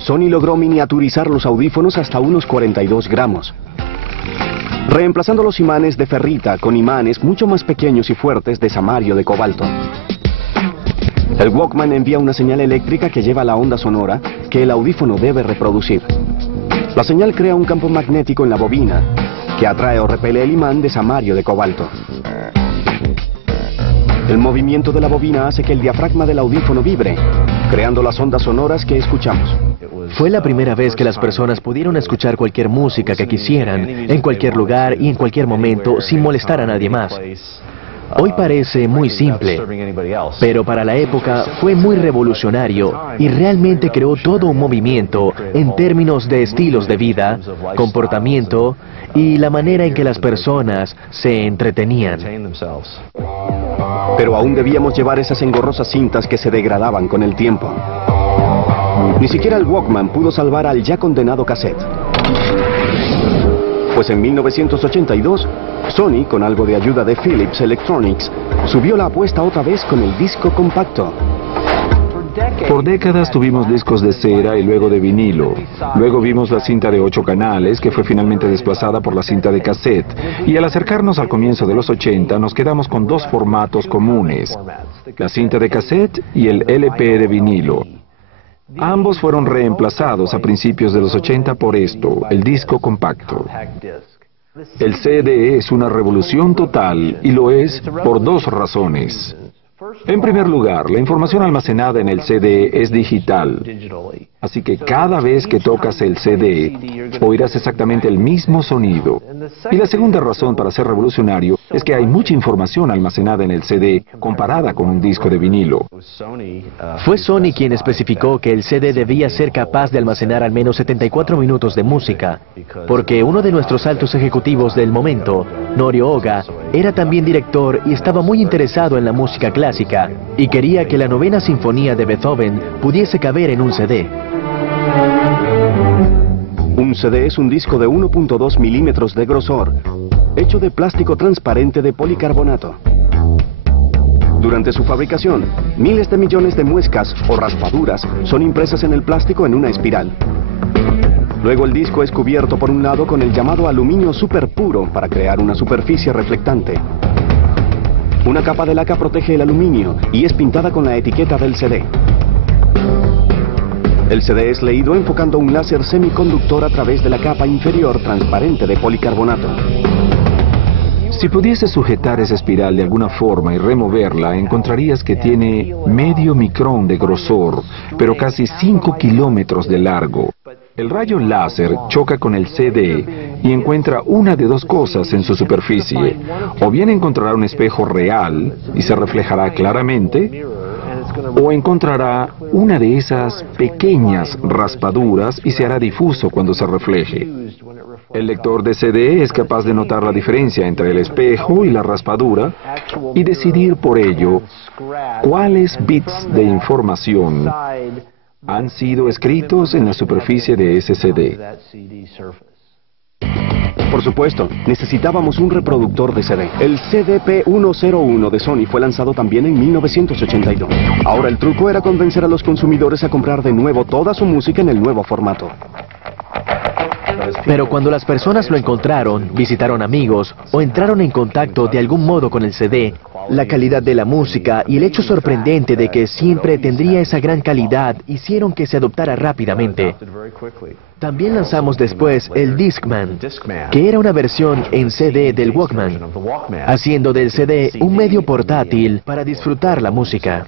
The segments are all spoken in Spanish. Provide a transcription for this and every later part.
Sony logró miniaturizar los audífonos hasta unos 42 gramos, reemplazando los imanes de ferrita con imanes mucho más pequeños y fuertes de samario de cobalto. El Walkman envía una señal eléctrica que lleva la onda sonora que el audífono debe reproducir. La señal crea un campo magnético en la bobina que atrae o repele el imán de samario de cobalto. El movimiento de la bobina hace que el diafragma del audífono vibre, creando las ondas sonoras que escuchamos. Fue la primera vez que las personas pudieron escuchar cualquier música que quisieran, en cualquier lugar y en cualquier momento, sin molestar a nadie más. Hoy parece muy simple, pero para la época fue muy revolucionario y realmente creó todo un movimiento en términos de estilos de vida, comportamiento y la manera en que las personas se entretenían. Pero aún debíamos llevar esas engorrosas cintas que se degradaban con el tiempo. Ni siquiera el Walkman pudo salvar al ya condenado cassette. Pues en 1982, Sony, con algo de ayuda de Philips Electronics, subió la apuesta otra vez con el disco compacto. Por décadas tuvimos discos de cera y luego de vinilo. Luego vimos la cinta de 8 canales, que fue finalmente desplazada por la cinta de cassette. Y al acercarnos al comienzo de los 80, nos quedamos con dos formatos comunes: la cinta de cassette y el LP de vinilo. Ambos fueron reemplazados a principios de los 80 por esto, el disco compacto. El CD es una revolución total y lo es por dos razones. En primer lugar, la información almacenada en el CD es digital. Así que cada vez que tocas el CD, oirás exactamente el mismo sonido. Y la segunda razón para ser revolucionario es que hay mucha información almacenada en el CD comparada con un disco de vinilo. Fue Sony quien especificó que el CD debía ser capaz de almacenar al menos 74 minutos de música, porque uno de nuestros altos ejecutivos del momento, Norio Ohga, era también director y estaba muy interesado en la música clásica, y quería que la novena sinfonía de Beethoven pudiese caber en un CD. Un CD es un disco de 1.2 milímetros de grosor, hecho de plástico transparente de policarbonato. Durante su fabricación, miles de millones de muescas o raspaduras son impresas en el plástico en una espiral. Luego el disco es cubierto por un lado con el llamado aluminio superpuro para crear una superficie reflectante. Una capa de laca protege el aluminio y es pintada con la etiqueta del CD. El CD es leído enfocando un láser semiconductor a través de la capa inferior transparente de policarbonato. Si pudieses sujetar esa espiral de alguna forma y removerla, encontrarías que tiene medio micrón de grosor, pero casi 5 kilómetros de largo. El rayo láser choca con el CD y encuentra una de dos cosas en su superficie. O bien encontrará un espejo real y se reflejará claramente, o encontrará una de esas pequeñas raspaduras y se hará difuso cuando se refleje. El lector de CD es capaz de notar la diferencia entre el espejo y la raspadura y decidir por ello cuáles bits de información han sido escritos en la superficie de ese CD. Por supuesto, necesitábamos un reproductor de CD. El CDP-101 de Sony fue lanzado también en 1982. Ahora el truco era convencer a los consumidores a comprar de nuevo toda su música en el nuevo formato. Pero cuando las personas lo encontraron, visitaron amigos o entraron en contacto de algún modo con el CD, la calidad de la música y el hecho sorprendente de que siempre tendría esa gran calidad hicieron que se adoptara rápidamente. También lanzamos después el Discman, que era una versión en CD del Walkman, haciendo del CD un medio portátil para disfrutar la música.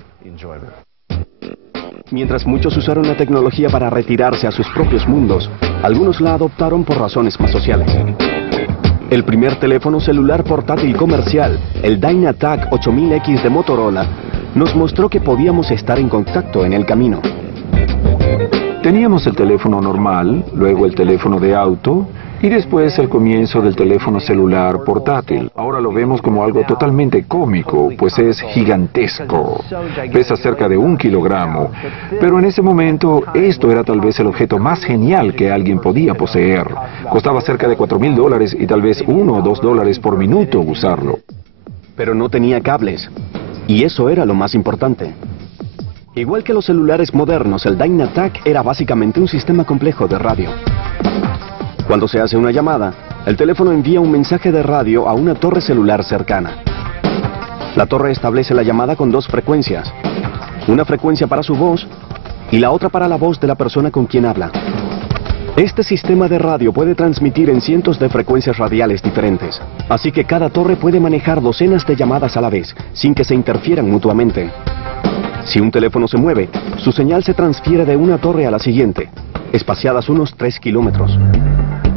Mientras muchos usaron la tecnología para retirarse a sus propios mundos, algunos la adoptaron por razones más sociales. El primer teléfono celular portátil comercial, el Dynatac 8000X de Motorola, nos mostró que podíamos estar en contacto en el camino. Teníamos el teléfono normal, luego el teléfono de auto y después el comienzo del teléfono celular portátil. Ahora lo vemos como algo totalmente cómico, pues es gigantesco. Pesa cerca de 1 kilogramo, pero en ese momento esto era tal vez el objeto más genial que alguien podía poseer. Costaba cerca de $4,000 y tal vez $1 o $2 por minuto usarlo. Pero no tenía cables, y eso era lo más importante. Igual que los celulares modernos, el Dynatac era básicamente un sistema complejo de radio. Cuando se hace una llamada, el teléfono envía un mensaje de radio a una torre celular cercana. La torre establece la llamada con dos frecuencias, una frecuencia para su voz y la otra para la voz de la persona con quien habla. Este sistema de radio puede transmitir en cientos de frecuencias radiales diferentes, así que cada torre puede manejar docenas de llamadas a la vez, sin que se interfieran mutuamente. Si un teléfono se mueve, su señal se transfiere de una torre a la siguiente, espaciadas unos 3 kilómetros.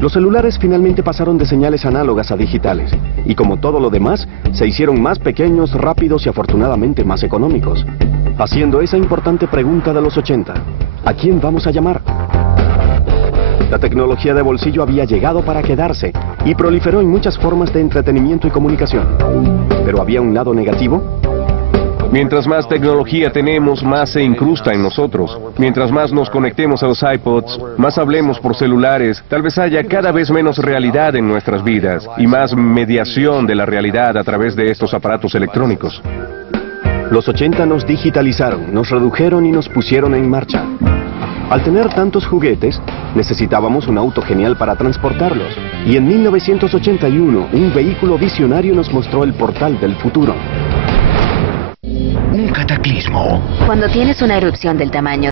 Los celulares finalmente pasaron de señales análogas a digitales, y como todo lo demás, se hicieron más pequeños, rápidos y afortunadamente más económicos. Haciendo esa importante pregunta de los 80, ¿a quién vamos a llamar? La tecnología de bolsillo había llegado para quedarse y proliferó en muchas formas de entretenimiento y comunicación. ¿Pero había un lado negativo? Mientras más tecnología tenemos, más se incrusta en nosotros. Mientras más nos conectemos a los iPods, más hablemos por celulares, tal vez haya cada vez menos realidad en nuestras vidas y más mediación de la realidad a través de estos aparatos electrónicos. Los 80 nos digitalizaron, nos redujeron y nos pusieron en marcha. Al tener tantos juguetes, necesitábamos un auto genial para transportarlos. Y en 1981, un vehículo visionario nos mostró el portal del futuro. Un cataclismo. Cuando tienes una erupción del tamaño